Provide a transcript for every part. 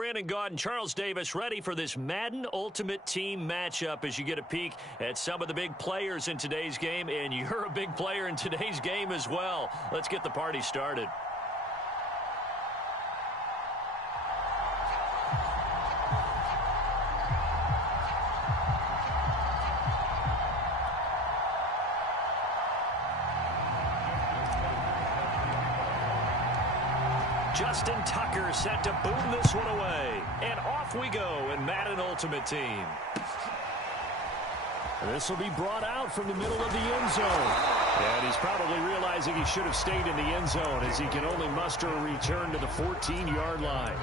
Brandon Gaud and Charles Davis ready for this Madden Ultimate Team matchup as you get a peek at some of the big players in today's game, and you're a big player in today's game as well. Let's get the party started. Justin Tucker set to boom this one away. And off we go in Madden Ultimate Team. This will be brought out from the middle of the end zone. And he's probably realizing he should have stayed in the end zone as he can only muster a return to the 14-yard line.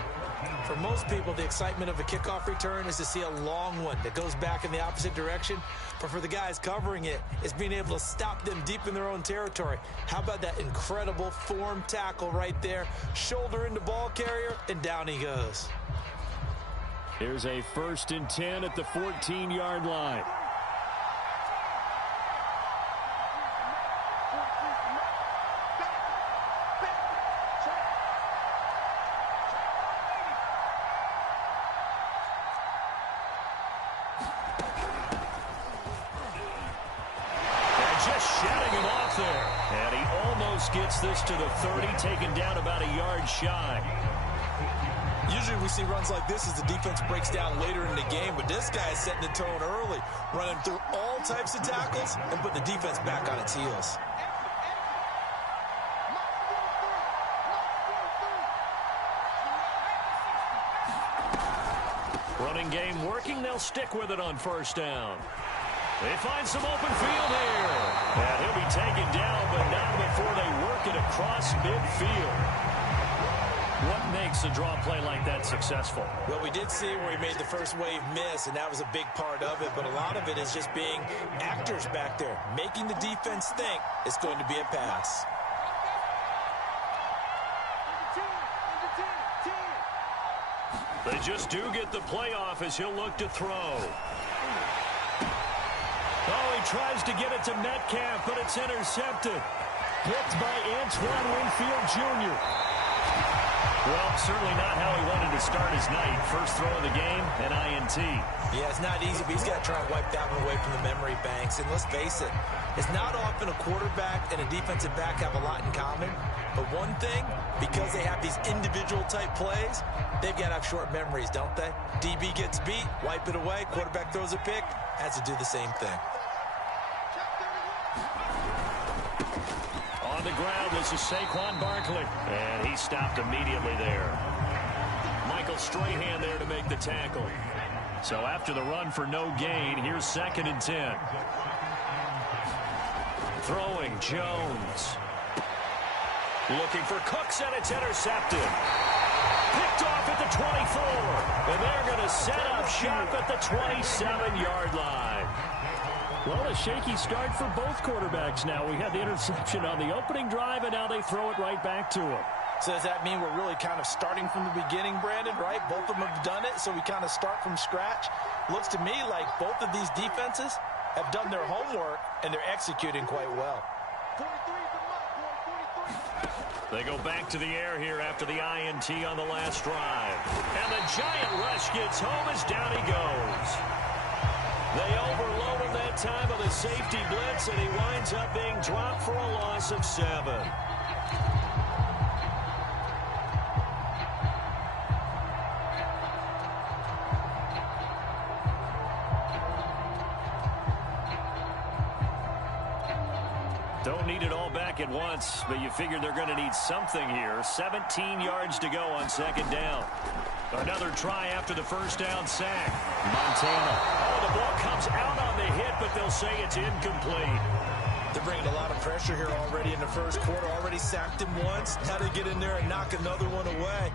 For most people, the excitement of a kickoff return is to see a long one that goes back in the opposite direction. But for the guys covering it, it's being able to stop them deep in their own territory. How about that incredible form tackle right there? Shoulder into ball carrier, and down he goes. Here's a 1st and 10 at the 14-yard line. Gets this to the 30, taken down about a yard shy. Usually we see runs like this as the defense breaks down later in the game, but this guy is setting the tone early, running through all types of tackles and putting the defense back on its heels. Running game working, they'll stick with it on 1st down. They find some open field here. And he'll be taken down, but not before they work it across midfield. What makes a draw play like that successful? Well, we did see where he made the first wave miss, and that was a big part of it. But a lot of it is just being actors back there, making the defense think it's going to be a pass. They just do get the playoff as he'll look to throw. Oh, he tries to get it to Metcalf, but it's intercepted. Picked by Antoine Winfield Jr. Well, certainly not how he wanted to start his night. First throw of the game, an INT. Yeah, it's not easy, but he's got to try and wipe that one away from the memory banks. And let's face it, it's not often a quarterback and a defensive back have a lot in common. But one thing, because they have these individual type plays, they've got to have short memories, don't they? DB gets beat, wipe it away, quarterback throws a pick, has to do the same thing. On the ground, this is Saquon Barkley. And he stopped immediately there. Michael Strahan there to make the tackle. So after the run for no gain, here's 2nd and 10. Throwing, Jones. Looking for Cooks, and it's intercepted. Picked off at the 24. And they're going to set up shop at the 27-yard line. Well, a shaky start for both quarterbacks now. We had the interception on the opening drive, and now they throw it right back to him. So does that mean we're really kind of starting from the beginning, Brandon, right? Both of them have done it, so we kind of start from scratch. Looks to me like both of these defenses have done their homework, and they're executing quite well. They go back to the air here after the INT on the last drive. And the giant rush gets home as down he goes. They overload him that time of the safety blitz, and he winds up being dropped for a loss of 7. Don't need it all back at once, but you figure they're going to need something here. 17 yards to go on 2nd down. Another try after the 1st down sack. Montana. Oh, the ball comes out on the hit, but they'll say it's incomplete. They're bringing a lot of pressure here already in the first quarter. Already sacked him once. How to get in there and knock another one away.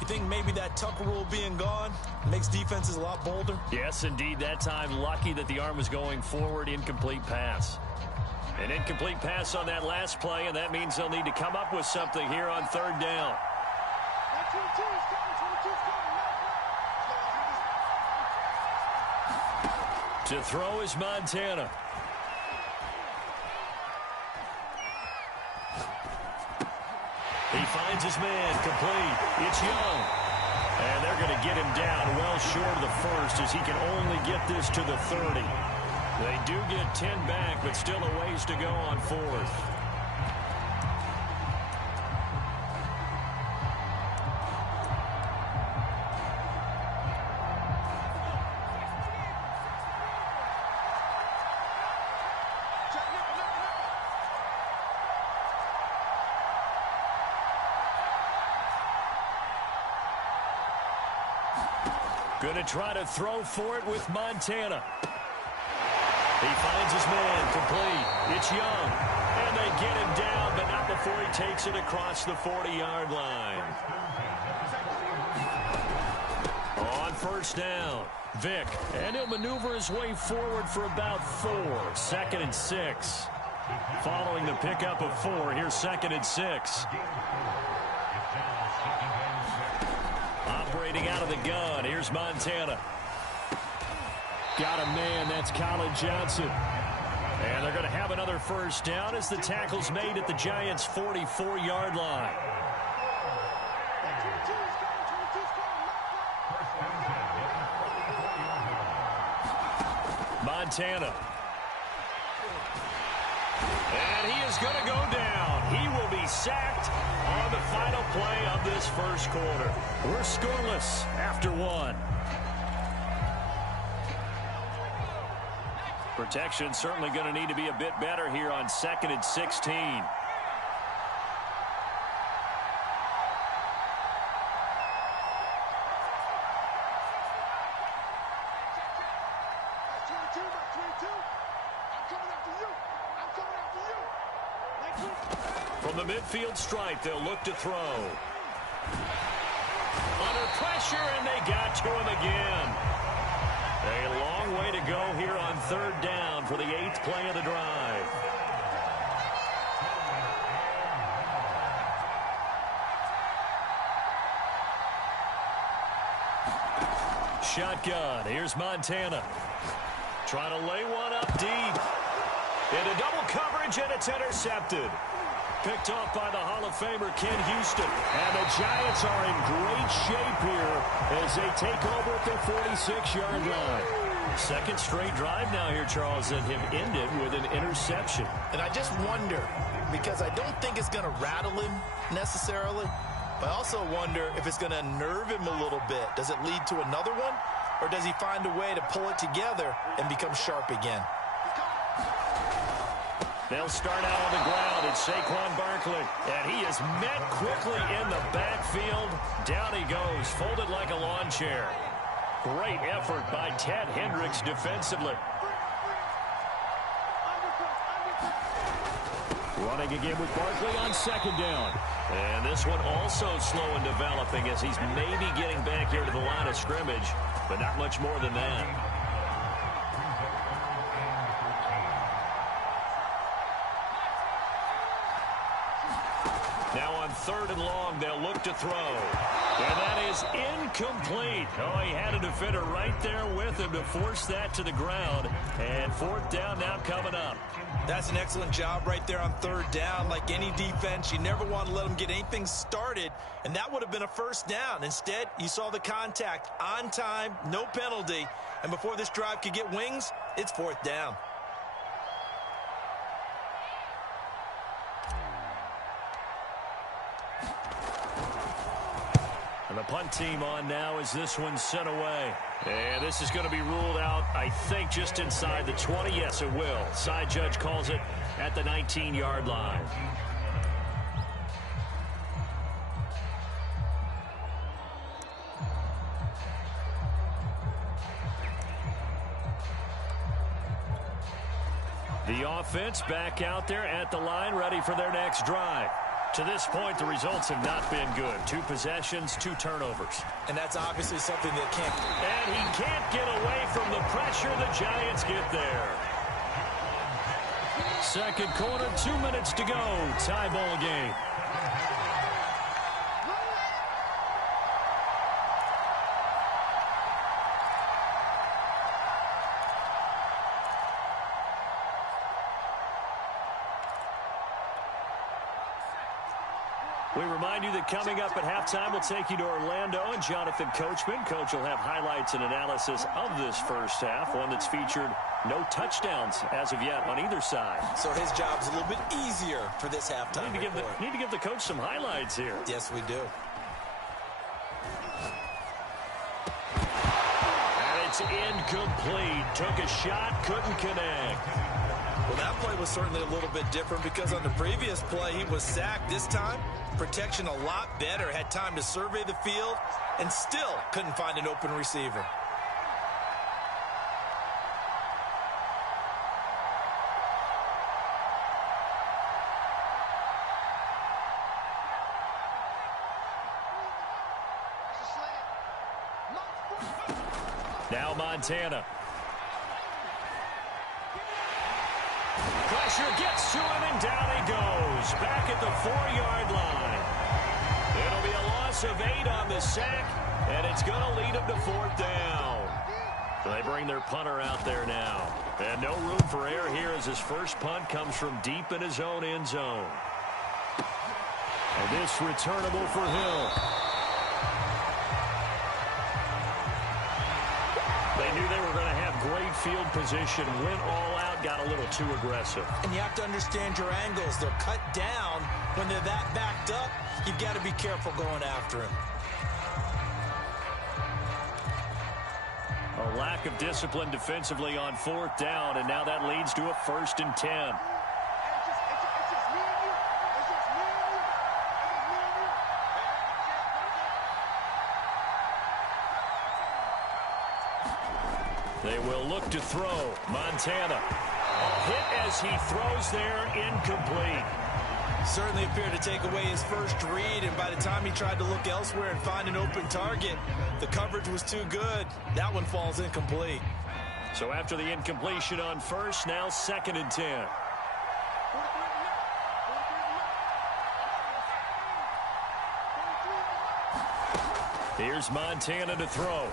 You think maybe that Tucker rule being gone makes defenses a lot bolder? Yes, indeed. That time, lucky that the arm was going forward. Incomplete pass. An incomplete pass on that last play, and that means they'll need to come up with something here on 3rd down. To throw is Montana. He finds his man complete. It's Young. And they're going to get him down well short of the first as he can only get this to the 30. They do get 10 back, but still a ways to go on fourth. Going to try to throw for it with Montana. He finds his man complete. It's Young. And they get him down, but not before he takes it across the 40-yard line. On first down, Vick. And he'll maneuver his way forward for about 4. 2nd and 6. Following the pickup of 4, here's 2nd and 6. Operating out of the gun, here's Montana. Got a man, that's Colin Johnson. And they're going to have another first down as the tackle's made at the Giants' 44-yard line. Montana. And he is going to go down. He will be sacked on the final play of this first quarter. We're scoreless after 1. Protection certainly going to need to be a bit better here on 2nd and 16. From the midfield stripe, they'll look to throw. Under pressure, and they got to him again. A long way to go here on 3rd down for the 8th play of the drive. Shotgun. Here's Montana. Trying to lay one up deep. Into double coverage, and it's intercepted. Picked off by the Hall of Famer Ken Houston. And the Giants are in great shape here as they take over at their 46-yard line. 2nd straight drive now here, Charles, that have ended with an interception. And I just wonder, because I don't think it's going to rattle him necessarily, but I also wonder if it's going to unnerve him a little bit. Does it lead to another one, or does he find a way to pull it together and become sharp again? They'll start out on the ground. It's Saquon Barkley. And he is met quickly in the backfield. Down he goes, folded like a lawn chair. Great effort by Ted Hendricks defensively. Running again with Barkley on 2nd down. And this one also slow in developing as he's maybe getting back here to the line of scrimmage, but not much more than that. Now on 3rd and long, they'll look to throw. And that is incomplete. Oh, he had a defender right there with him to force that to the ground. And 4th down now coming up. That's an excellent job right there on 3rd down. Like any defense, you never want to let them get anything started. And that would have been a first down. Instead, you saw the contact on time, no penalty. And before this drive could get wings, it's 4th down. And the punt team on now as this one's sent away. And this is going to be ruled out, I think, just inside the 20. Yes, it will. Side judge calls it at the 19-yard line. The offense back out there at the line, ready for their next drive. To this point, the results have not been good. 2 possessions, 2 turnovers. And that's obviously something that can't... And he can't get away from the pressure. The Giants get there. 2nd quarter, 2 minutes to go. Tie ball game. We remind you that coming up at halftime, we'll take you to Orlando and Jonathan Coachman. Coach will have highlights and analysis of this first half, one that's featured no touchdowns as of yet on either side. So his job's a little bit easier for this halftime report. Need to give the coach some highlights here. Yes, we do. And it's incomplete. Took a shot, couldn't connect. Well, that play was certainly a little bit different because on the previous play, he was sacked. This time, protection a lot better. Had time to survey the field and still couldn't find an open receiver. Now Montana. Pressure gets to him, and down he goes. Back at the 4-yard line. It'll be a loss of 8 on the sack, and it's going to lead him to 4th down. They bring their punter out there now. And no room for error here as his first punt comes from deep in his own end zone. And this returnable for Hill. They knew they were going to have great field position, went all out, got a little too aggressive. And you have to understand your angles. They're cut down. When they're that backed up, you've got to be careful going after him. A lack of discipline defensively on 4th down, and now that leads to a 1st and 10. They will look to throw. Montana. A hit as he throws there, incomplete. Certainly appeared to take away his first read, and by the time he tried to look elsewhere and find an open target, the coverage was too good. That one falls incomplete. So after the incompletion on 1st, now 2nd and 10. Here's Montana to throw.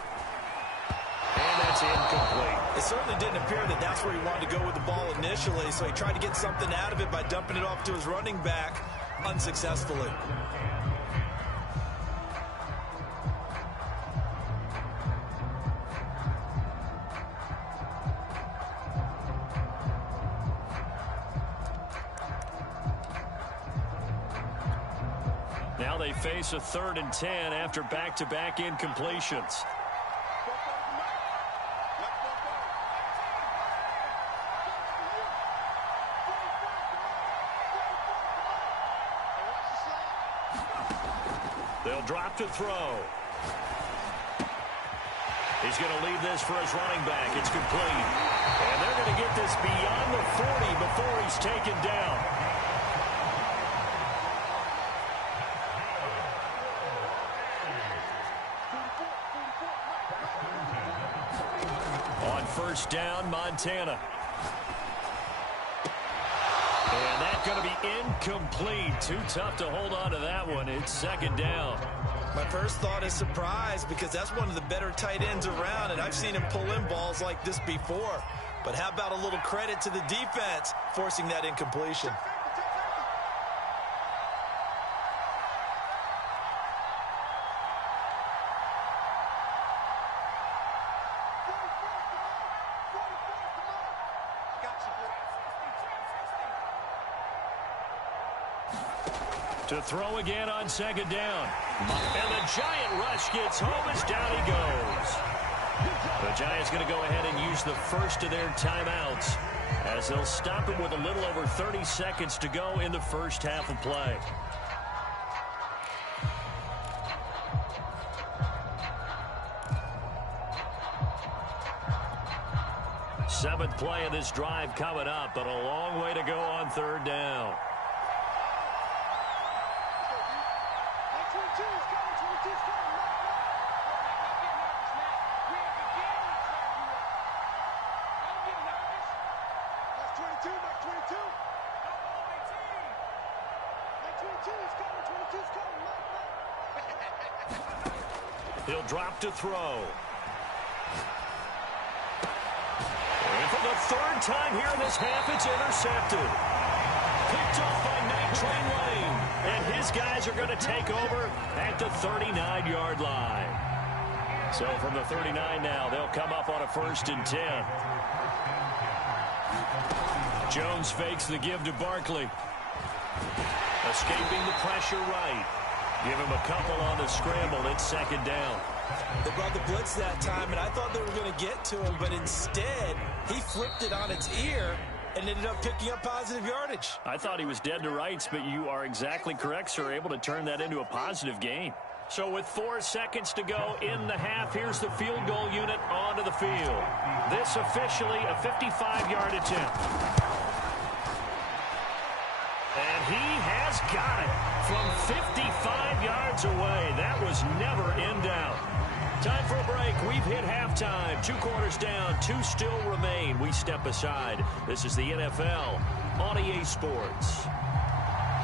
And that's incomplete. It certainly didn't appear that that's where he wanted to go with the ball initially, so he tried to get something out of it by dumping it off to his running back unsuccessfully. Now they face a 3rd and 10 after back-to-back incompletions. They'll drop to throw. He's going to leave this for his running back. It's complete. And they're going to get this beyond the 40 before he's taken down. On 1st down, Montana. And that's going to be incomplete. Too tough to hold on to that one. It's 2nd down. My first thought is surprise because that's one of the better tight ends around, and I've seen him pull in balls like this before. But how about a little credit to the defense forcing that incompletion? To throw again on 2nd down. And the Giant rush gets home as down he goes. The Giants going to go ahead and use the first of their timeouts as they'll stop it with a little over 30 seconds to go in the first half of play. Seventh play of this drive coming up, but a long way to go on 3rd down. He'll drop to throw. And for the 3rd time here in this half, it's intercepted. Picked off by Night Train Lane. And his guys are going to take over at the 39-yard line. So from the 39 now, they'll come up on a 1st and 10. Jones fakes the give to Barkley. Escaping the pressure right. Give him a couple on the scramble. It's 2nd down. They brought the blitz that time, and I thought they were going to get to him, but instead, he flipped it on its ear and ended up picking up positive yardage. I thought he was dead to rights, but you are exactly correct, sir. Able to turn that into a positive gain. So with 4 seconds to go in the half, here's the field goal unit onto the field. This officially a 55-yard attempt. And he has got it from 55 yards away. That was never in doubt. Time for a break. We've hit halftime. 2 quarters down. 2 still remain. We step aside. This is the NFL on EA Sports.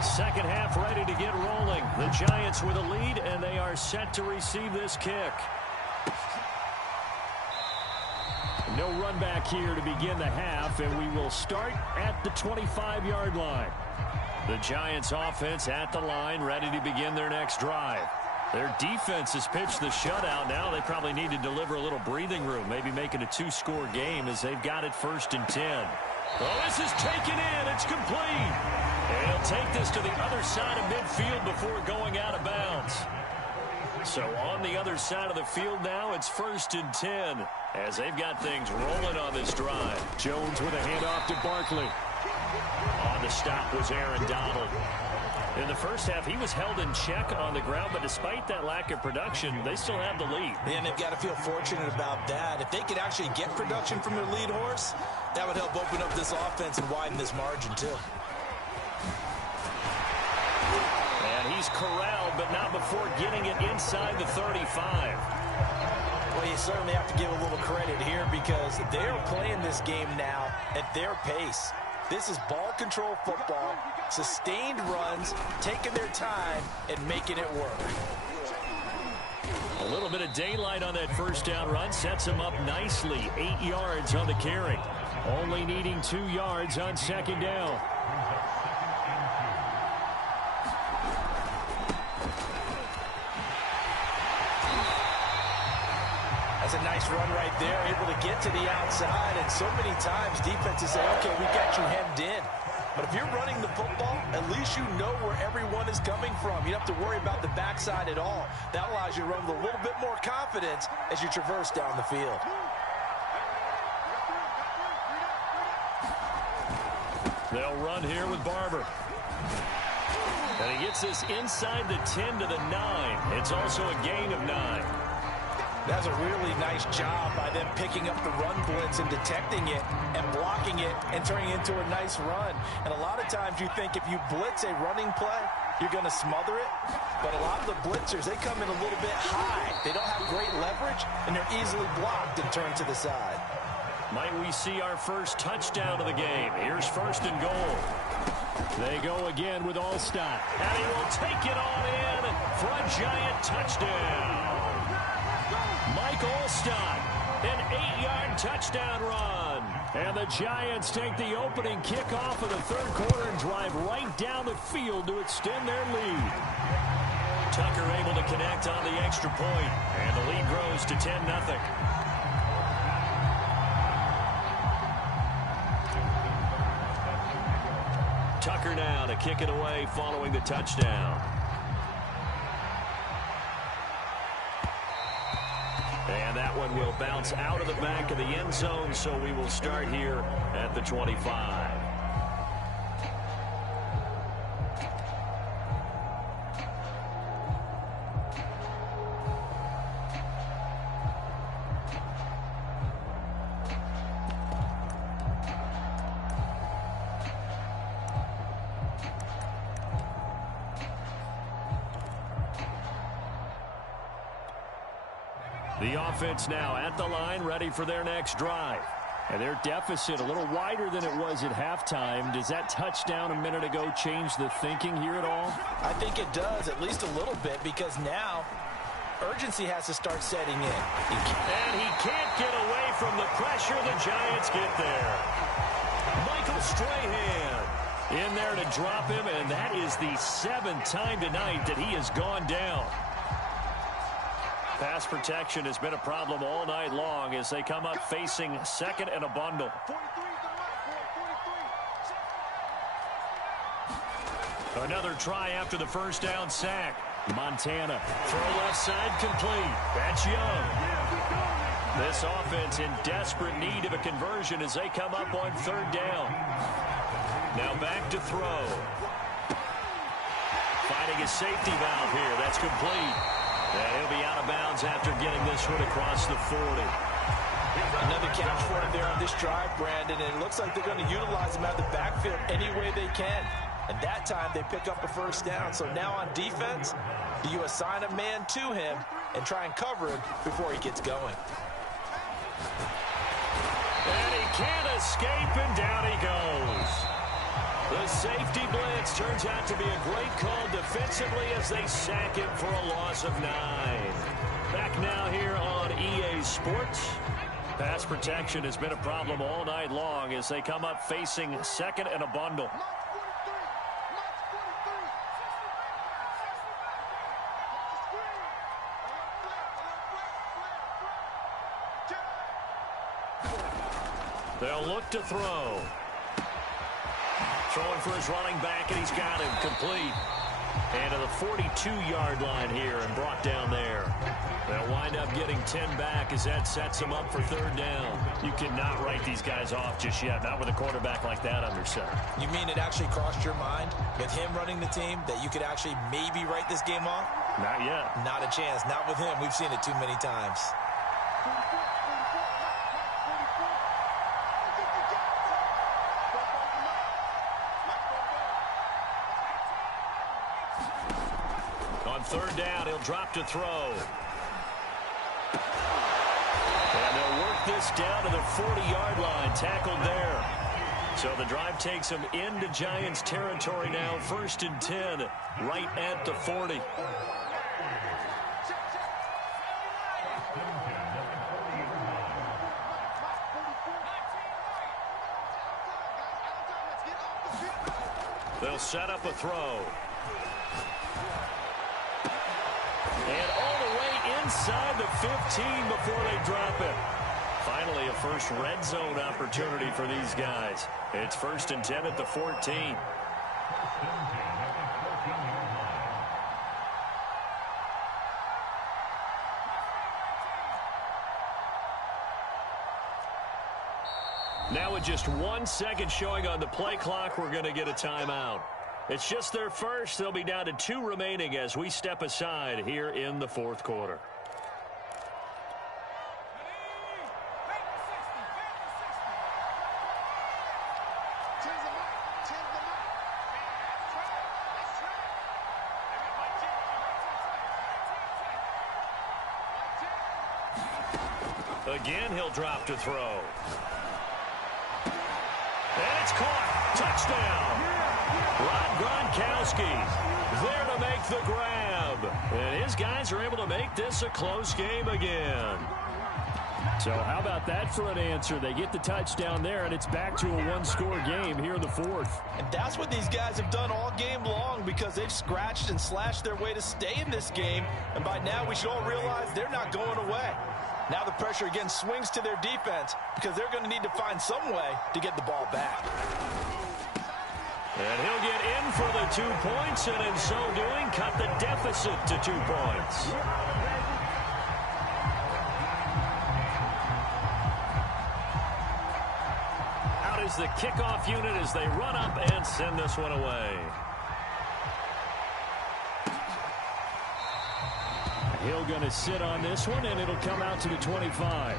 Second half ready to get rolling. The Giants with a lead, and they are set to receive this kick. No run back here to begin the half, and we will start at the 25-yard line. The Giants offense at the line, ready to begin their next drive. Their defense has pitched the shutout. Now they probably need to deliver a little breathing room, maybe make it a 2-score game as they've got it 1st and 10. Oh, this is taken in. It's complete. And he'll take this to the other side of midfield before going out of bounds. So on the other side of the field now, it's 1st and 10 as they've got things rolling on this drive. Jones with a handoff to Barkley. On the stop was Aaron Donald. In the first half, he was held in check on the ground, but despite that lack of production, they still have the lead. And they've got to feel fortunate about that. If they could actually get production from their lead horse, that would help open up this offense and widen this margin, too. And he's corralled, but not before getting it inside the 35. Well, you certainly have to give a little credit here because they're playing this game now at their pace. This is ball control football, sustained runs, taking their time, and making it work. A little bit of daylight on that first down run sets him up nicely. 8 yards on the carry. Only needing 2 yards on 2nd down. That's a nice run right there, able to get to the outside, and so many times defenses say, okay, we got you hemmed in. But if you're running the football, at least you know where everyone is coming from. You don't have to worry about the backside at all. That allows you to run with a little bit more confidence as you traverse down the field. They'll run here with Barber. And he gets this inside the 10 to the 9. It's also a gain of 9. That's a really nice job by them picking up the run blitz and detecting it and blocking it and turning it into a nice run. And a lot of times you think if you blitz a running play, you're going to smother it. But a lot of the blitzers, they come in a little bit high. They don't have great leverage, and they're easily blocked and turned to the side. Might we see our first touchdown of the game? Here's 1st and goal. They go again with Allstott. And he will take it on in for a Giant touchdown. Mike Allstott, an 8-yard touchdown run. And the Giants take the opening kickoff of the 3rd quarter and drive right down the field to extend their lead. Tucker able to connect on the extra point, and the lead grows to 10-0. Tucker now to kick it away following the touchdown. And that one will bounce out of the back of the end zone, so we will start here at the 25. The offense now at the line, ready for their next drive. And their deficit a little wider than it was at halftime. Does that touchdown a minute ago change the thinking here at all? I think it does, at least a little bit, because now urgency has to start setting in. And he can't get away from the pressure. The Giants get there. Michael Strahan in there to drop him, and that is the 7th time tonight that he has gone down. Pass protection has been a problem all night long as they come up facing 2nd and a bundle. Another try after the first down sack. Montana, throw left side complete. That's Young. This offense in desperate need of a conversion as they come up on 3rd down. Now back to throw. Finding a safety valve here. That's complete. And he'll be out of bounds after getting this one across the 40. Another catch for him there on this drive, Brandon, and it looks like they're going to utilize him out of the backfield any way they can. And that time they pick up a first down. So now on defense, do you assign a man to him and try and cover him before he gets going? And he can't escape, and down he goes. The safety blitz turns out to be a great call defensively as they sack him for a loss of 9. Back now here on EA Sports. Pass protection has been a problem all night long as they come up facing 2nd and a bundle. They'll look to throw. Throwing for his running back, and he's got him complete. And to the 42-yard line here and brought down there. They'll wind up getting 10 back as that sets them up for 3rd down. You cannot write these guys off just yet, not with a quarterback like that under center. You mean it actually crossed your mind with him running the team that you could actually maybe write this game off? Not yet. Not a chance. Not with him. We've seen it too many times. On 3rd down, he'll drop to throw. And they'll work this down to the 40-yard line, tackled there. So the drive takes them into Giants territory now, 1st and 10, right at the 40. They'll set up a throw. And all the way inside the 15 before they drop it. Finally, a first red zone opportunity for these guys. It's 1st and 10 at the 14. Now with just 1 second showing on the play clock, we're going to get a timeout. It's just their first. They'll be down to 2 remaining as we step aside here in the 4th quarter. Again, he'll drop to throw. And it's caught. Touchdown. Rob Gronkowski there to make the grab. And his guys are able to make this a close game again. So how about that for an answer? They get the touchdown there, and it's back to a 1-score game here in the 4th. And that's what these guys have done all game long because they've scratched and slashed their way to stay in this game. And by now we should all realize they're not going away. Now the pressure again swings to their defense because they're going to need to find some way to get the ball back. And he'll get in for the 2 points, and in so doing, cut the deficit to 2 points. Out is the kickoff unit as they run up and send this one away. Hill going to sit on this one, and it'll come out to the 25.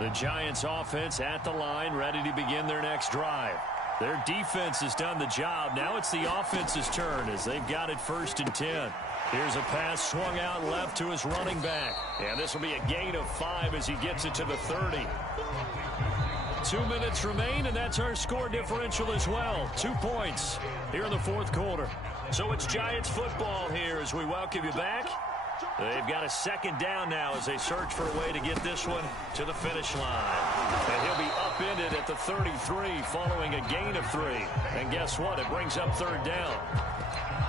The Giants offense at the line, ready to begin their next drive. Their defense has done the job. Now it's the offense's turn as they've got it 1st and 10. Here's a pass swung out left to his running back. And this will be a gain of 5 as he gets it to the 30. 2 minutes remain, and that's our score differential as well. 2 points here in the 4th quarter. So it's Giants football here as we welcome you back They've got a second down now as they search for a way to get this one to the finish line. And he'll be upended at the 33 following a gain of 3. And guess what? It brings up third down.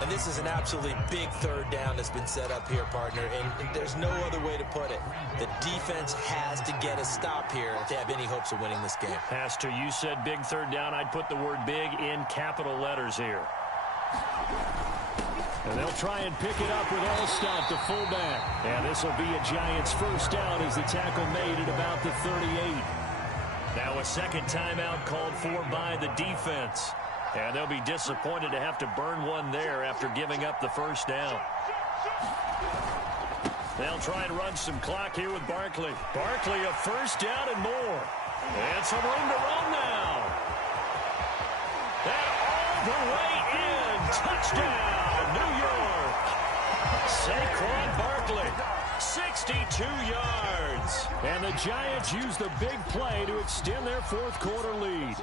And this is an absolutely big third down that's been set up here, partner. And there's no other way to put it. The defense has to get a stop here if they have any hopes of winning this game. Pastor, you said big third down. I'd put the word big in capital letters here. And they'll try and pick it up with Allstott, the fullback. And this will be a Giants first down as the tackle made at about the 38. Now a second timeout called for by the defense. And they'll be disappointed to have to burn one there after giving up the first down. They'll try and run some clock here with Barkley. Barkley a first down and more. And some room to run now. And all the way in. Touchdown, New York. Saquon Barkley, 62 yards. And the Giants use the big play to extend their fourth quarter lead.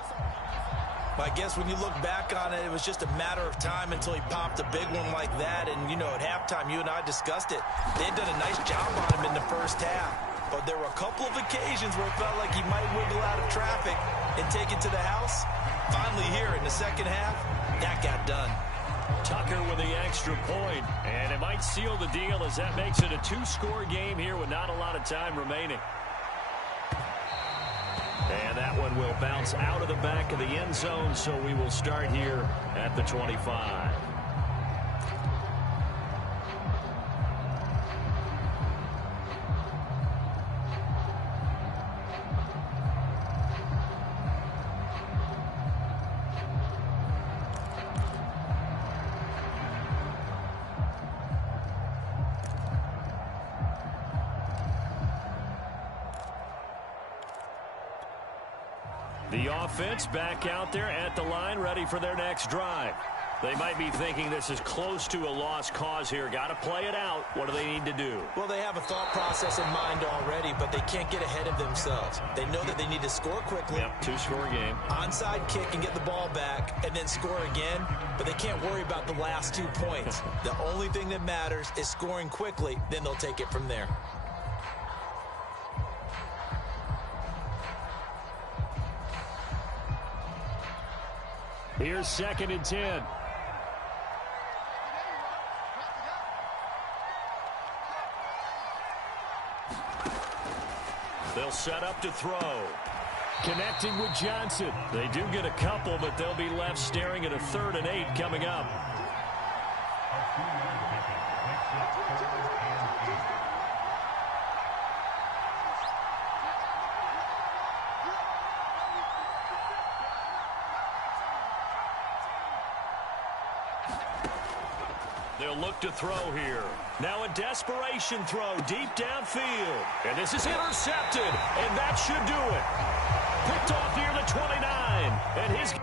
I guess when you look back on it, it was just a matter of time until he popped a big one like that. And, you know, at halftime, you and I discussed it. They had done a nice job on him in the first half. But there were a couple of occasions where it felt like he might wiggle out of traffic and take it to the house. Finally here in the second half, that got done. Tucker with the extra point. And it might seal the deal as that makes it a two-score game here with not a lot of time remaining. And that one will bounce out of the back of the end zone, so we will start here at the 25. The offense back out there at the line, ready for their next drive. They might be thinking this is close to a lost cause here. Got to play it out. What do they need to do? Well, they have a thought process in mind already, but they can't get ahead of themselves. They know that they need to score quickly. Yep, two-score game. Onside kick and get the ball back and then score again, but they can't worry about the last 2 points. The only thing that matters is scoring quickly, then they'll take it from there. Here's 2nd and 10. They'll set up to throw. Connecting with Johnson. They do get a couple, but they'll be left staring at a 3rd and 8 coming up. They'll look to throw here. Now a desperation throw deep downfield. And this is intercepted. And that should do it. Picked off near the 29. And his...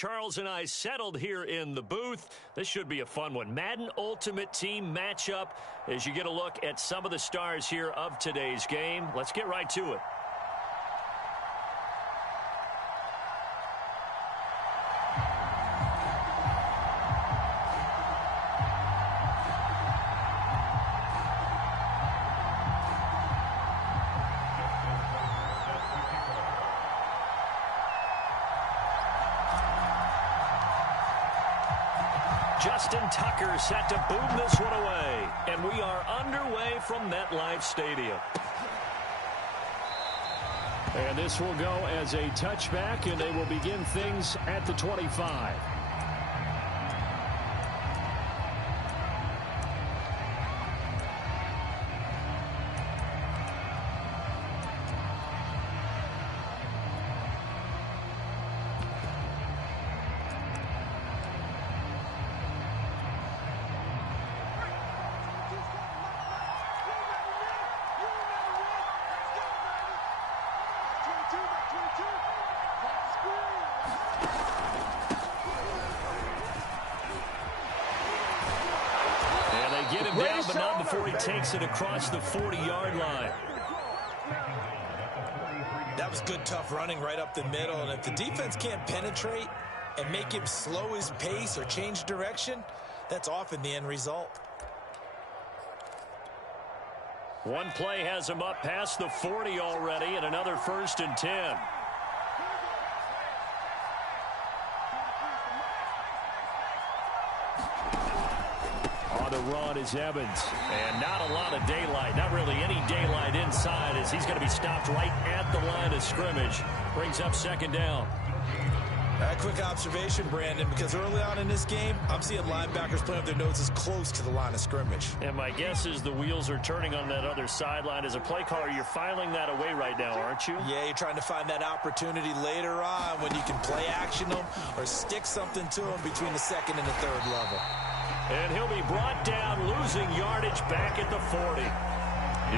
Charles and I settled here in the booth. This should be a fun one. Madden Ultimate Team matchup as you get a look at some of the stars here of today's game. Let's get right to it. Justin Tucker set to boom this one away. And we are underway from MetLife Stadium. And this will go as a touchback, and they will begin things at the 25. Get him down, but not before he takes it across the 40-yard line. That was good, tough running right up the middle. And if the defense can't penetrate and make him slow his pace or change direction, that's often the end result. One play has him up past the 40 already, and another 1st and 10. The run is Evans, and not a lot of daylight, not really any daylight inside, as he's going to be stopped right at the line of scrimmage. Brings up 2nd down. A quick observation, Brandon, because early on in this game, I'm seeing linebackers playing with their noses close to the line of scrimmage. And my guess is the wheels are turning on that other sideline. As a play caller, you're filing that away right now, aren't you? Yeah, you're trying to find that opportunity later on when you can play action them or stick something to them between the 2nd and the 3rd level. And he'll be brought down, losing yardage back at the 40.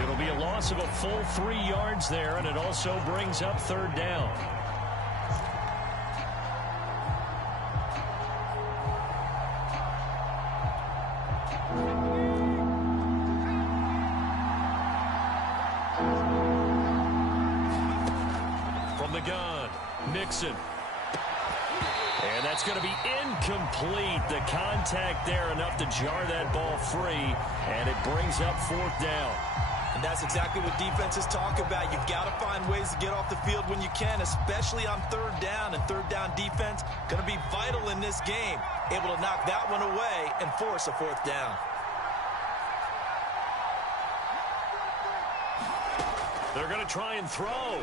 It'll be a loss of a full 3 yards there, and it also brings up 3rd down. From the gun, Nixon. And that's going to be incomplete. The contact there enough to jar that ball free, and it brings up 4th down. And that's exactly what defenses talk about. You've got to find ways to get off the field when you can, especially on 3rd down. And 3rd down defense going to be vital in this game. Able to knock that one away and force a 4th down. They're going to try and throw.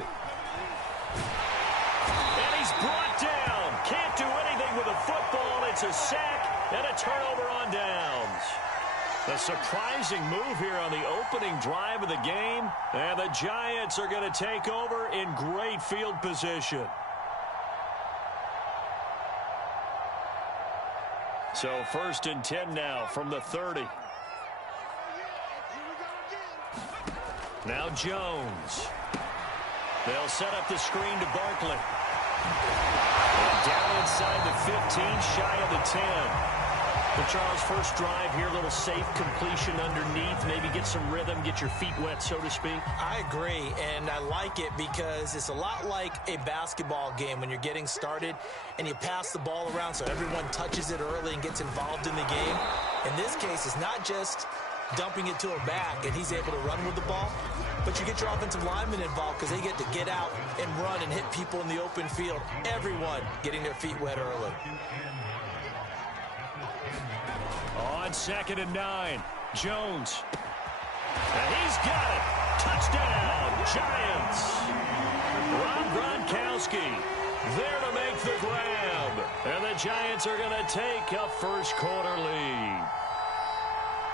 And he's brought down. Can't do anything with a football. It's a sack and a turnover on downs. A surprising move here on the opening drive of the game. And the Giants are going to take over in great field position. So 1st and 10 now from the 30. Now Jones. They'll set up the screen to Barkley. And down inside the 15, shy of the 10. The Charles, first drive here, little safe completion underneath. Maybe get some rhythm, get your feet wet, so to speak. I agree, and I like it because it's a lot like a basketball game when you're getting started and you pass the ball around so everyone touches it early and gets involved in the game. In this case, it's not just dumping it to a back and he's able to run with the ball, but you get your offensive linemen involved because they get to get out and run and hit people in the open field. Everyone getting their feet wet early. On 2nd and 9, Jones. And he's got it. Touchdown, Giants. Rob Gronkowski there to make the grab. And the Giants are going to take a first quarter lead.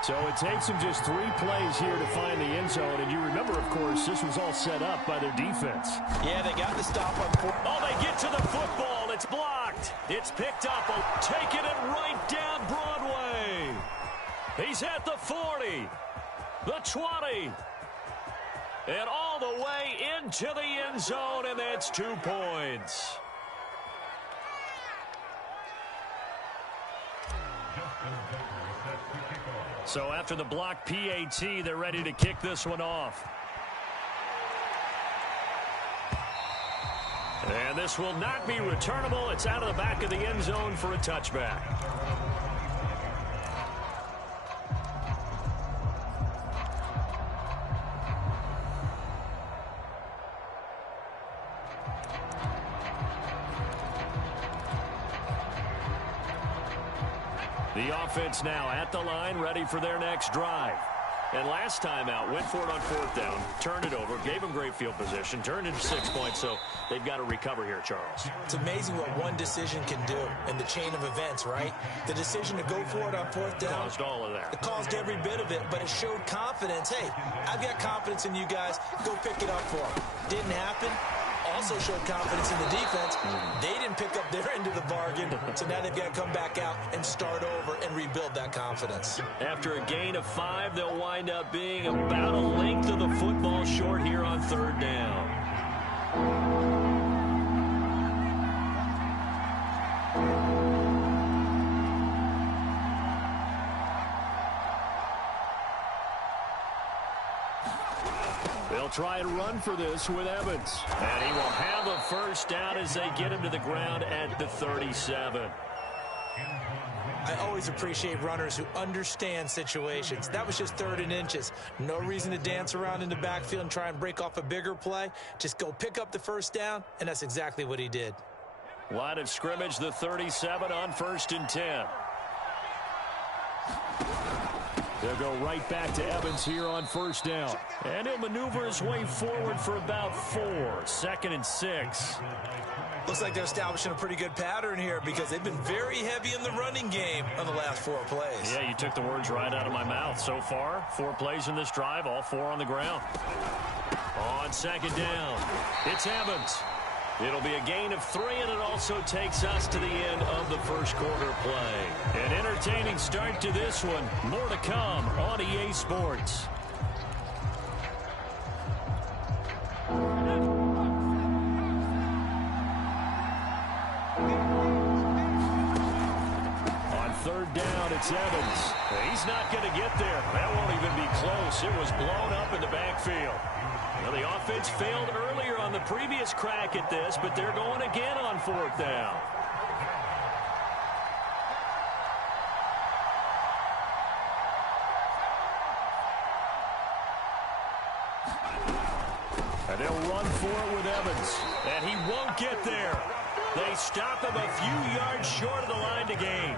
So it takes them just 3 plays here to find the end zone. And you remember, of course, this was all set up by their defense. Yeah, they got the stop on 4. Oh, they get to the football. It's blocked. It's picked up. Taking it right down Broadway. He's at the 40, the 20, and all the way into the end zone, and that's 2 points. So after the block PAT, they're ready to kick this one off. And this will not be returnable. It's out of the back of the end zone for a touchback. The offense now at the line, ready for their next drive. And last time out, went for it on fourth down, turned it over, gave them great field position, turned into 6 points, so they've got to recover here, Charles. It's amazing what one decision can do in the chain of events, right? The decision to go for it on fourth down. Caused all of that. It caused every bit of it, but it showed confidence. Hey, I've got confidence in you guys. Go pick it up for them. Didn't happen. Also showed confidence in the defense. They didn't pick up their end of the bargain, so now they've got to come back out and start over and rebuild that confidence. After a gain of 5, they'll wind up being about a length of the football short here on third down. They'll try and run for this with Evans. And he will have a first down as they get him to the ground at the 37. I always appreciate runners who understand situations. That was just 3rd and inches. No reason to dance around in the backfield and try and break off a bigger play. Just go pick up the first down, and that's exactly what he did. Line of scrimmage, the 37 on 1st and 10. They'll go right back to Evans here on first down. And he'll maneuver his way forward for about 4. 2nd and 6. Looks like they're establishing a pretty good pattern here because they've been very heavy in the running game on the last 4 plays. Yeah, you took the words right out of my mouth. So far, 4 plays in this drive, all 4 on the ground. On 2nd down, it's Evans. It'll be a gain of 3, and it also takes us to the end of the first quarter play. An entertaining start to this one. More to come on EA Sports. On 3rd down, it's Evans. He's not going to get there. That won't even be close. It was blown up in the backfield. Well, the offense failed earlier on the previous crack at this, but they're going again on 4th down. And they'll run for it with Evans. And he won't get there. They stop him a few yards short of the line to gain.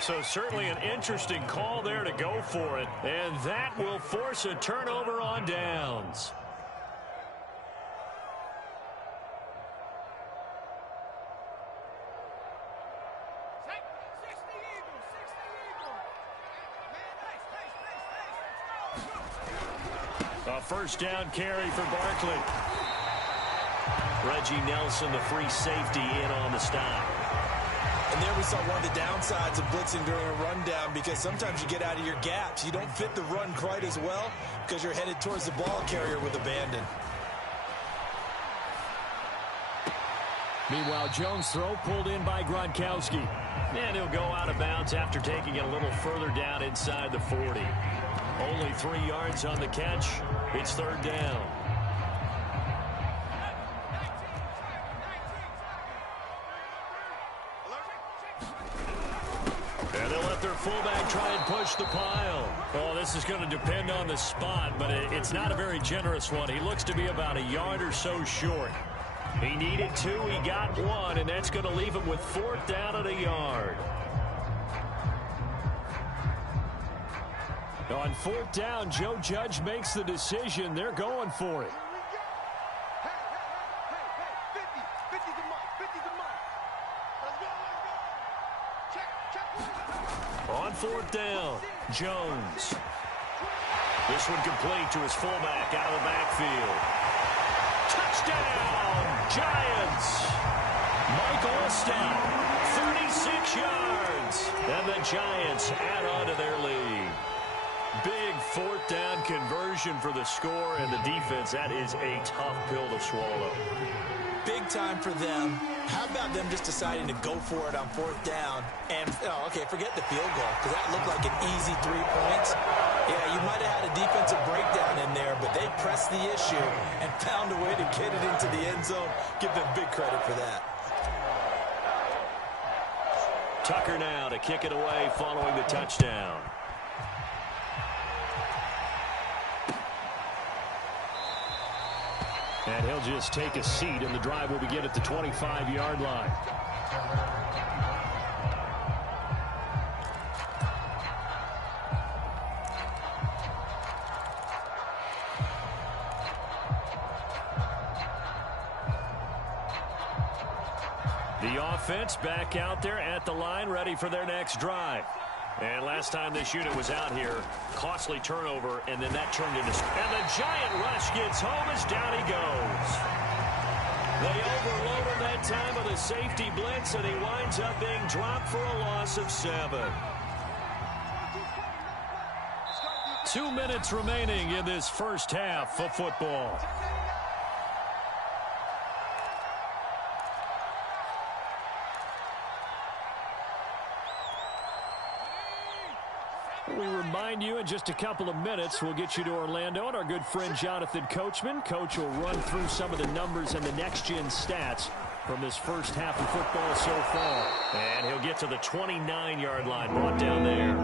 So certainly an interesting call there to go for it. And that will force a turnover on downs. A first down carry for Barkley. Reggie Nelson, the free safety, in on the stop. And there we saw one of the downsides of blitzing during a rundown because sometimes you get out of your gaps. You don't fit the run quite as well because you're headed towards the ball carrier with abandon. Meanwhile, Jones' throw pulled in by Gronkowski. And he'll go out of bounds after taking it a little further down inside the 40. Only 3 yards on the catch. It's 3rd down. And they'll let their fullback try and push the pile. Oh, this is going to depend on the spot, but it's not a very generous one. He looks to be about a yard or so short. He needed 2, he got 1, and that's going to leave him with 4th down at a yard. On 4th down, Joe Judge makes the decision. They're going for it. On 4th down, Jones. This one complete to his fullback out of the backfield. Touchdown, Giants. Mike Olstein, 36 yards. And the Giants add on to their lead. Big 4th down conversion for the score, and the defense, that is a tough pill to swallow. Big time for them. How about them just deciding to go for it on 4th down? And, okay, forget the field goal, because that looked like an easy 3 points. Yeah, you might have had a defensive breakdown in there, but they pressed the issue and found a way to get it into the end zone. Give them big credit for that. Tucker now to kick it away following the touchdown. And he'll just take a seat, and the drive will begin at the 25-yard line. The offense back out there at the line, ready for their next drive. And last time this unit was out here, costly turnover, and then that turned into... And the giant rush gets home as down he goes. They overload him that time with a safety blitz, and he winds up being dropped for a loss of 7. 2 minutes remaining in this first half of football. We remind you in just a couple of minutes we'll get you to Orlando and our good friend Jonathan Coachman. Coach will run through some of the numbers and the next-gen stats from this first half of football so far. And he'll get to the 29-yard line, brought down there.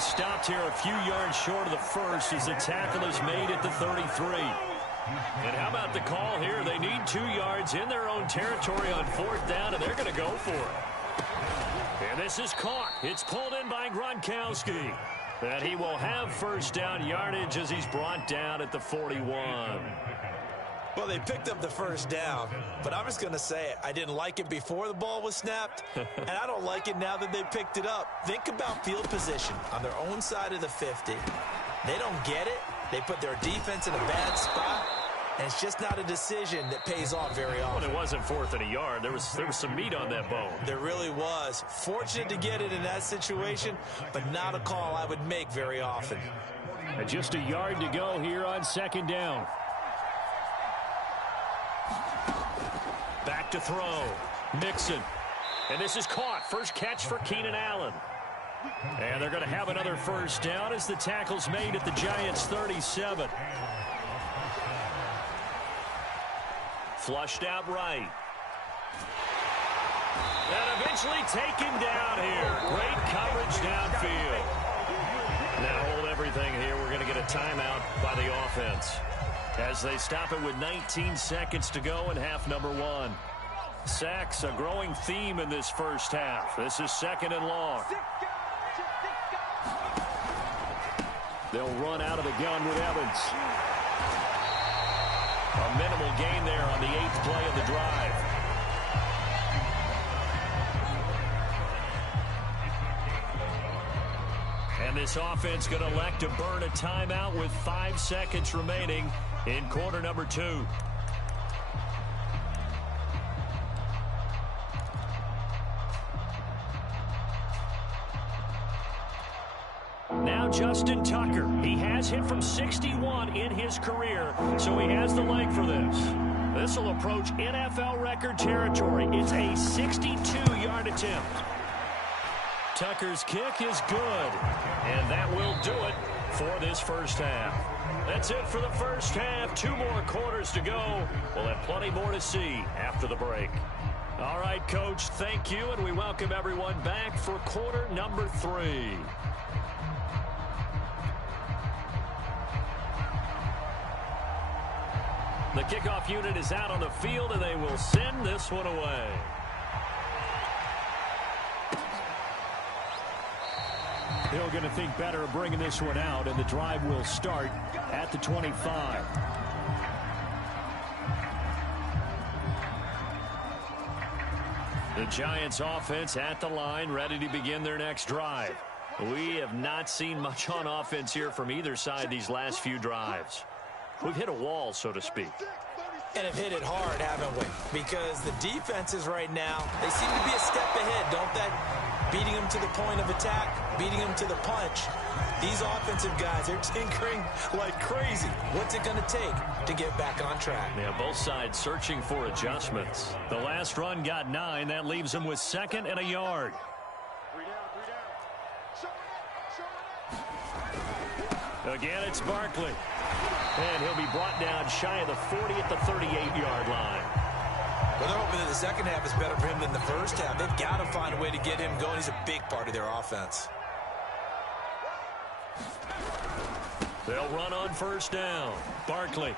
Stopped here a few yards short of the first as the tackle is made at the 33. And how about the call here? They need 2 yards in their own territory on 4th down, and they're going to go for it. And this is caught. It's pulled in by Gronkowski. And he will have first down yardage as he's brought down at the 41. Well, they picked up the first down, but I'm just going to say it. I didn't like it before the ball was snapped, and I don't like it now that they picked it up. Think about field position on their own side of the 50. They don't get it. They put their defense in a bad spot, and it's just not a decision that pays off very often. Well, it wasn't 4th and a yard. There was some meat on that bone. There really was. Fortunate to get it in that situation, but not a call I would make very often. And just a yard to go here on 2nd down. Back to throw. Mixon. And this is caught. First catch for Keenan Allen. And they're going to have another first down as the tackle's made at the Giants' 37. Flushed out right. And eventually taken down here. Great coverage downfield. Now hold everything here. We're going to get a timeout by the offense as they stop it with 19 seconds to go in half number 1. Sacks, a growing theme in this first half. This is 2nd and long. They'll run out of the gun with Evans. A minimal gain there on the 8th play of the drive. And this offense going to elect to burn a timeout with 5 seconds remaining in quarter number 2. Now Justin Tucker. He has hit from 61 in his career, so he has the leg for this. This will approach NFL record territory. It's a 62-yard attempt. Tucker's kick is good, and that will do it for this first half. That's it for the first half. 2 more quarters to go. We'll have plenty more to see after the break. All right, Coach, thank you, and we welcome everyone back for quarter number 3. The kickoff unit is out on the field, and they will send this one away. They're going to think better of bringing this one out, and the drive will start at the 25. The Giants offense at the line, ready to begin their next drive. We have not seen much on offense here from either side these last few drives. We've hit a wall, so to speak. And have hit it hard, haven't we? Because the defenses right now, they seem to be a step ahead, don't they? Beating them to the point of attack, beating them to the punch. These offensive guys, they're tinkering like crazy. What's it going to take to get back on track? Yeah, both sides searching for adjustments. The last run got 9. That leaves them with 2nd and a yard. Again, it's Barkley. And he'll be brought down shy of the 40 at the 38-yard line. Well, they're hoping that the second half is better for him than the first half. They've got to find a way to get him going. He's a big part of their offense. They'll run on first down. Barkley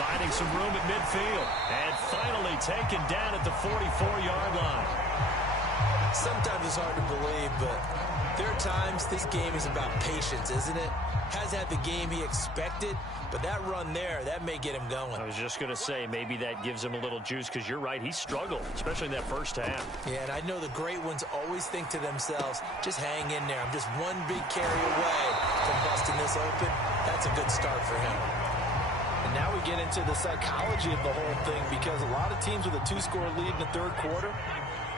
finding some room at midfield. And finally taken down at the 44-yard line. Sometimes it's hard to believe, but there are times this game is about patience, isn't it? Has had the game he expected, but that run there, that may get him going. I was just going to say, maybe that gives him a little juice, because you're right, he struggled, especially in that first half. Yeah, and I know the great ones always think to themselves, just hang in there. I'm just one big carry away from busting this open. That's a good start for him. And now we get into the psychology of the whole thing, because a lot of teams with a 2-score lead in the third quarter,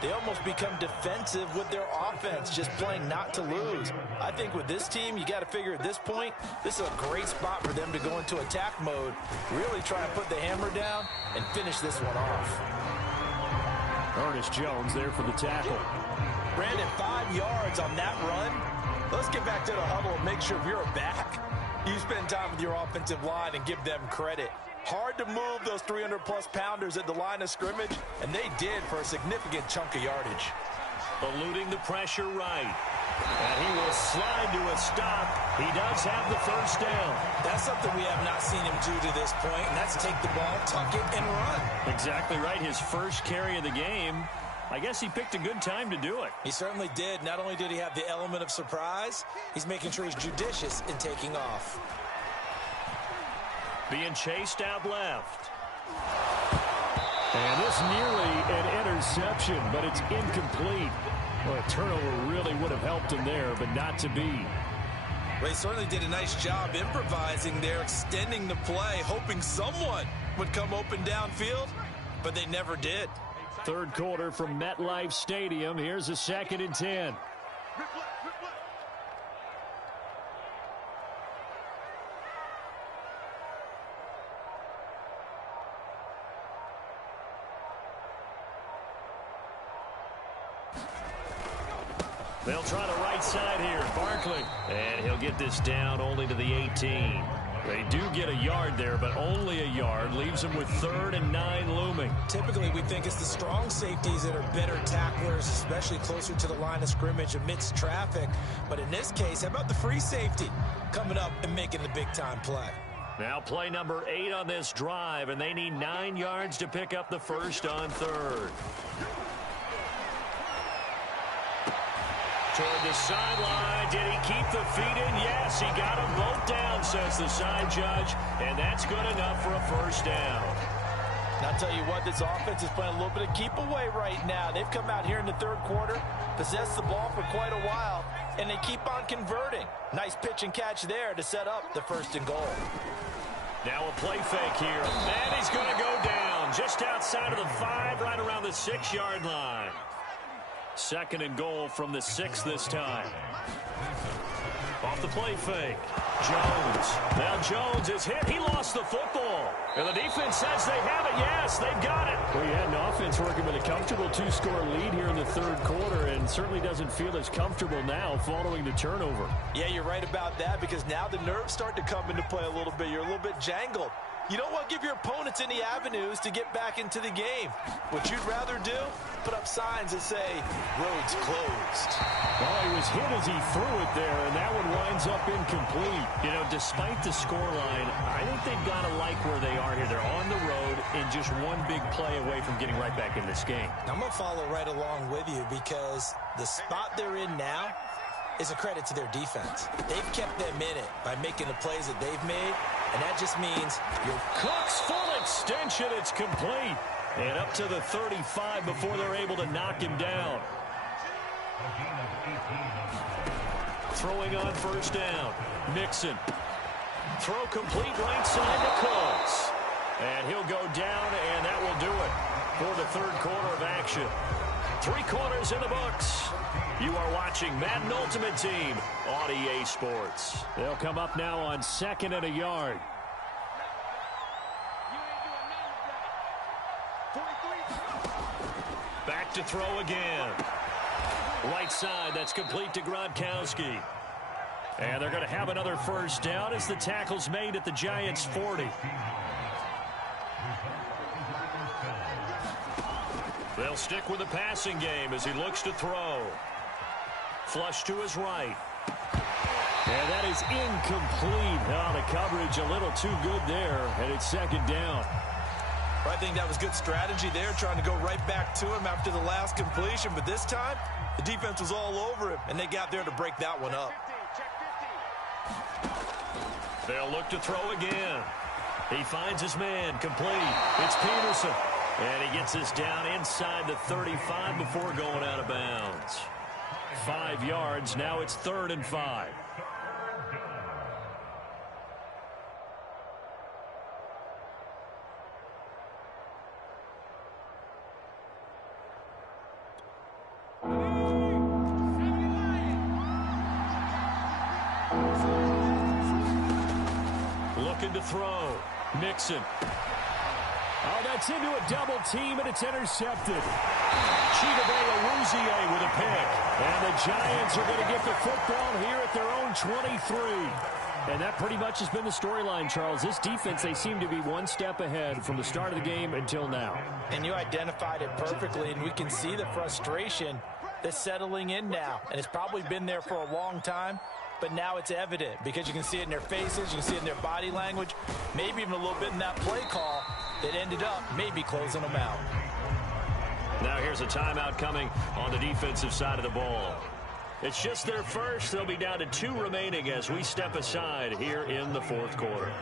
they almost become defensive with their offense, just playing not to lose. I think with this team, you got to figure at this point, this is a great spot for them to go into attack mode, really try and put the hammer down and finish this one off. Ernest Jones there for the tackle. Brandon, 5 yards on that run. Let's get back to the huddle and make sure if you're a back, you spend time with your offensive line and give them credit. Hard to move those 300-plus pounders at the line of scrimmage, and they did for a significant chunk of yardage. Eluding the pressure right. And he will slide to a stop. He does have the first down. That's something we have not seen him do to this point, and that's take the ball, tuck it, and run. Exactly right. His first carry of the game. I guess he picked a good time to do it. He certainly did. Not only did he have the element of surprise, he's making sure he's judicious in taking off. Being chased out left. And this nearly an interception, but it's incomplete. Well, a turnover really would have helped him there, but not to be. Well, he certainly did a nice job improvising there, extending the play, hoping someone would come open downfield, but they never did. Third quarter from MetLife Stadium. Here's a 2nd and 10. They'll try the right side here. Barkley. And he'll get this down only to the 18. They do get a yard there, but only a yard. Leaves them with 3rd and 9 looming. Typically, we think it's the strong safeties that are better tacklers, especially closer to the line of scrimmage amidst traffic. But in this case, how about the free safety coming up and making the big-time play? Now play number 8 on this drive, and they need 9 yards to pick up the first on 3rd. Toward the sideline. Did he keep the feet in? Yes, he got them both down, says the side judge. And that's good enough for a first down. And I'll tell you what, this offense is playing a little bit of keep away right now. They've come out here in the third quarter, possessed the ball for quite a while, and they keep on converting. Nice pitch and catch there to set up the 1st and goal. Now a play fake here. And he's going to go down just outside of the 5, right around the 6-yard line. 2nd and goal from the 6 this time. Off the play fake. Jones. Now Jones is hit. He lost the football. And the defense says they have it. Yes, they've got it. Well, you had an offense working with a comfortable 2-score lead here in the third quarter, and certainly doesn't feel as comfortable now following the turnover. Yeah, you're right about that, because now the nerves start to come into play a little bit. You're a little bit jangled. You don't want to give your opponents any avenues to get back into the game. What you'd rather do, put up signs that say, roads closed. Well, he was hit as he threw it there, and that one winds up incomplete. You know, despite the scoreline, I think they've got to like where they are here. They're on the road and just one big play away from getting right back in this game. I'm going to follow right along with you, because the spot they're in now is a credit to their defense. They've kept them in it by making the plays that they've made, and that just means your Cook's full extension. It's complete. And up to the 35 before they're able to knock him down. Throwing on first down. Mixon. Throw complete right side to Cooks. And he'll go down, and that will do it for the third quarter of action. 3 quarters in the books. You are watching Madden Ultimate Team on EA Sports. They'll come up now on 2nd and a yard. Back to throw again. Right side, that's complete to Gronkowski. And they're going to have another first down as the tackle's made at the Giants' 40. They'll stick with the passing game as he looks to throw. Flush to his right. And that is incomplete. Oh, the coverage a little too good there, and it's 2nd down. I think that was good strategy there, trying to go right back to him after the last completion. But this time, the defense was all over him, and they got there to break that one up. They'll look to throw again. He finds his man, complete. It's Peterson. And he gets this down inside the 35 before going out of bounds. 5 yards. Now it's 3rd and 5. Looking to throw. Mixon. Oh, that's into a double team, and it's intercepted. Chidobe Awuzie with a pick. And the Giants are going to get the football here at their own 23. And that pretty much has been the storyline, Charles. This defense, they seem to be one step ahead from the start of the game until now. And you identified it perfectly, and we can see the frustration that's settling in now. And it's probably been there for a long time. But now it's evident because you can see it in their faces, you can see it in their body language, maybe even a little bit in that play call that ended up maybe closing them out. Now here's a timeout coming on the defensive side of the ball. It's just their first. They'll be down to 2 remaining as we step aside here in the 4th quarter.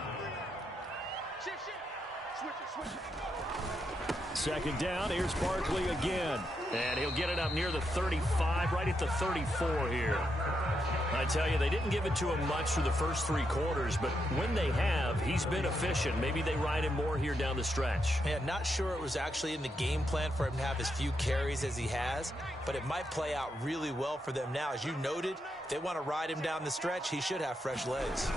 2nd down. Here's Barkley again. And he'll get it up near the 35, right at the 34 here. I tell you, they didn't give it to him much through the first 3 quarters, but when they have, he's been efficient. Maybe they ride him more here down the stretch. Yeah, not sure it was actually in the game plan for him to have as few carries as he has, but it might play out really well for them now. As you noted, if they want to ride him down the stretch, he should have fresh legs.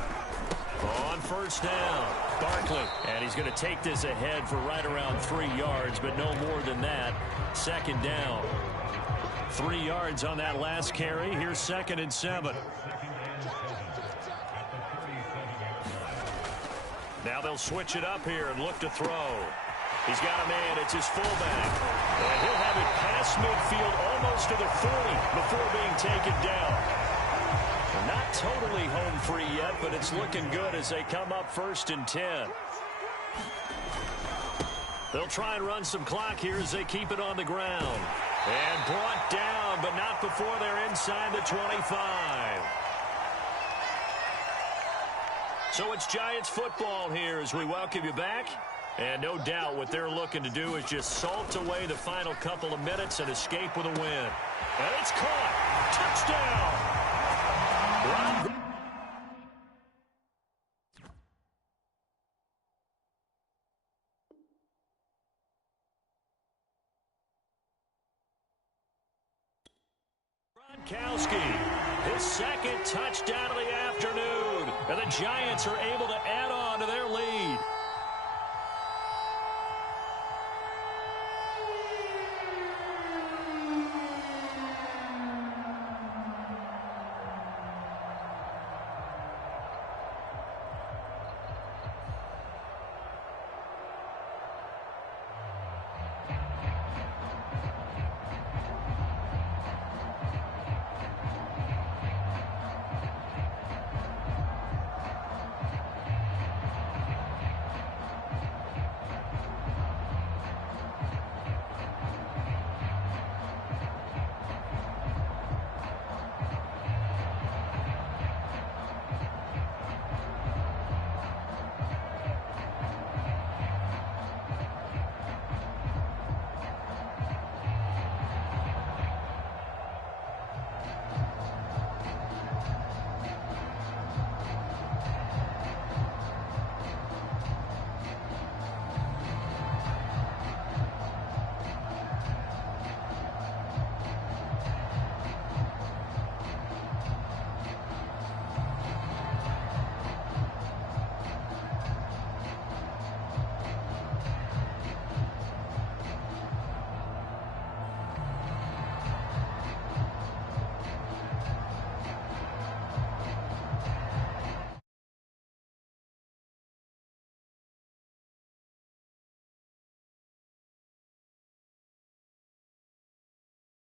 On 1st down, Barkley. And he's going to take this ahead for right around 3 yards, but no more than that. 2nd down. 3 yards on that last carry. Here's 2nd and 7. Now they'll switch it up here and look to throw. He's got a man. It's his fullback. And he'll have it past midfield almost to the 40 before being taken down. Not totally home free yet, but it's looking good as they come up 1st and 10. They'll try and run some clock here as they keep it on the ground. And brought down, but not before they're inside the 25. So it's Giants football here as we welcome you back. And no doubt what they're looking to do is just salt away the final couple of minutes and escape with a win. And it's caught. Touchdown. Gronkowski, his 2nd touchdown of the afternoon. And the Giants are able to add on to their lead.